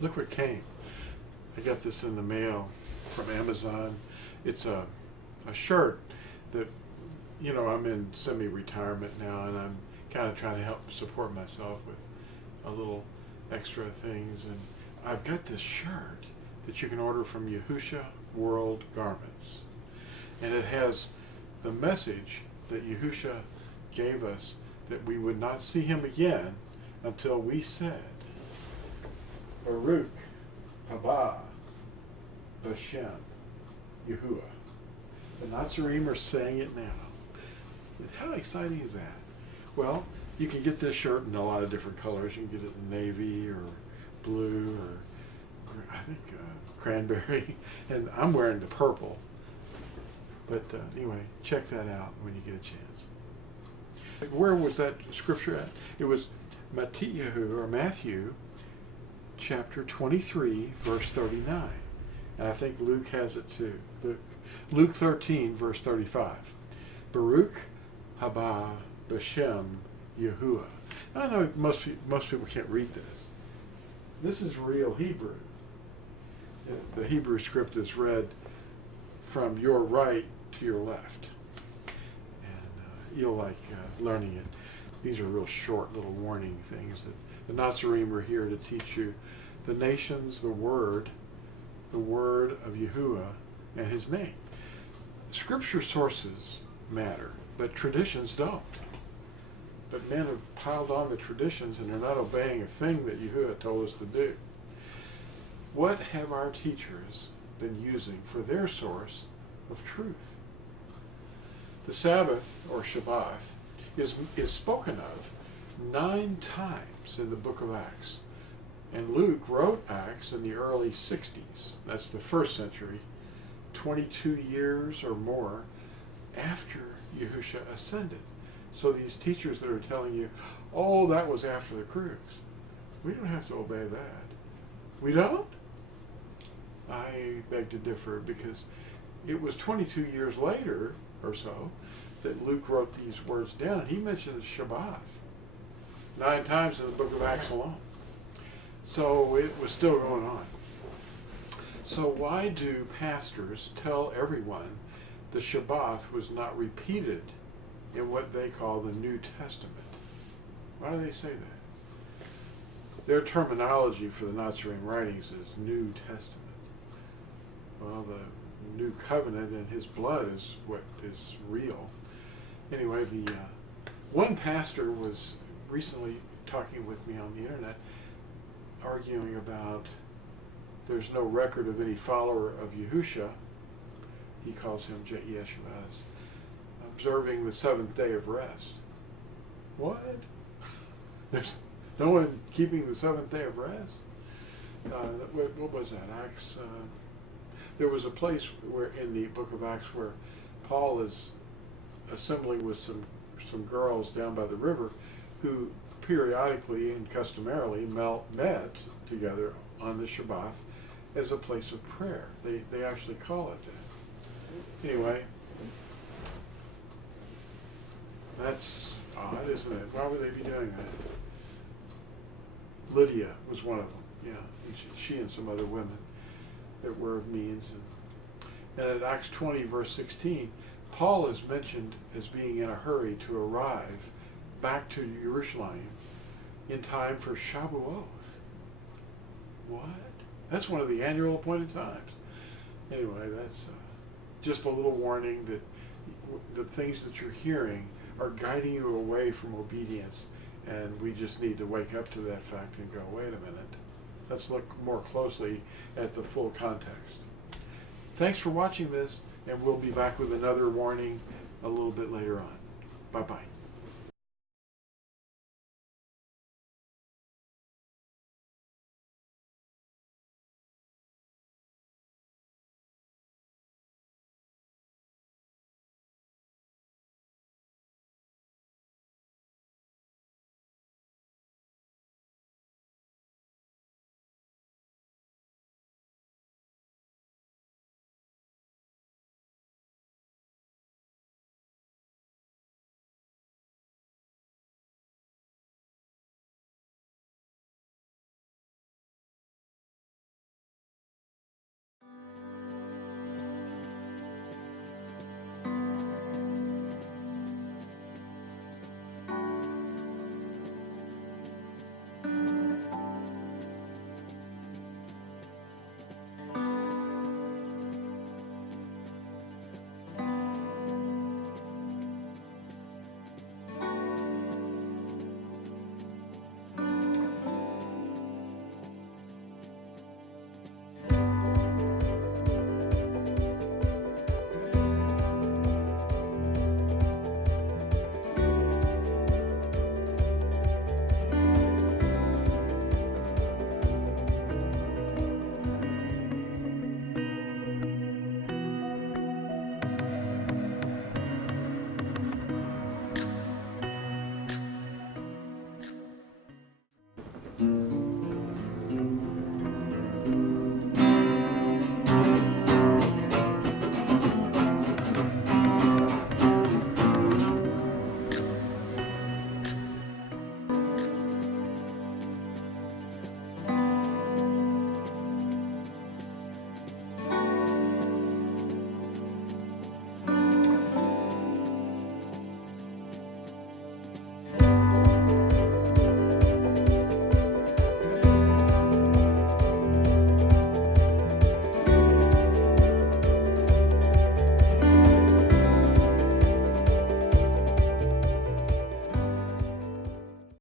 Look what came. I got this in the mail from Amazon. It's a shirt that, you know, I'm in semi-retirement now, and I'm kind of trying to help support myself with a little extra things. And I've got this shirt that you can order from Yahusha World Garments. And it has the message that Yahusha gave us, that we would not see him again until we said, Baruch haba Bashem Yahuwah. The Natsarim are saying it now. How exciting is that? Well, you can get this shirt in a lot of different colors. You can get it in navy or blue or I think cranberry, and I'm wearing the purple. But anyway, check that out when you get a chance. Where was that scripture at? It was Matthew chapter 23, verse 39. And I think Luke has it too. Luke 13, verse 35. Baruch haba Bashem Yahuwah. I know most people can't read this. This is real Hebrew. The Hebrew script is read from your right to your left. And you'll like learning it. These are real short little warning things that the Natsarim are here to teach you. The nations, the word of Yahuwah and his name. Scripture sources matter, but traditions don't. But men have piled on the traditions and they're not obeying a thing that Yahuwah told us to do. What have our teachers been using for their source of truth? The Sabbath, or Shabath, is spoken of 9 times in the book of Acts. And Luke wrote Acts in the early 60s. That's the first century, 22 years or more after Yahusha ascended. So these teachers that are telling you, oh, that was after the cruise, we don't have to obey that. We don't? I beg to differ, because it was 22 years later or so that Luke wrote these words down. He mentions Shabath 9 times in the book of Acts alone. So it was still going on. So why do pastors tell everyone the Shabath was not repeated in what they call the New Testament? Why do they say that? Their terminology for the Natsarim writings is New Testament. Well, the New Covenant and his blood is what is real. Anyway, the one pastor was recently talking with me on the internet, arguing about there's no record of any follower of Yahusha, he calls him Yeshua, observing the 7th day of rest. What? There's no one keeping the 7th day of rest? What was that? Acts. There was a place where in the book of Acts where Paul is assembling with some girls down by the river who periodically and customarily met together on the Shabath as a place of prayer. They actually call it that. Anyway, that's odd, isn't it? Why would they be doing that? Lydia was one of them. Yeah, she and some other women that were of means. And at Acts 20, verse 16, Paul is mentioned as being in a hurry to arrive back to Jerusalem in time for Shabuoth. What? That's one of the annual appointed times. Anyway, that's just a little warning that the things that you're hearing are guiding you away from obedience, and we just need to wake up to that fact and go, wait a minute, let's look more closely at the full context. Thanks for watching this, and we'll be back with another warning a little bit later on. Bye-bye.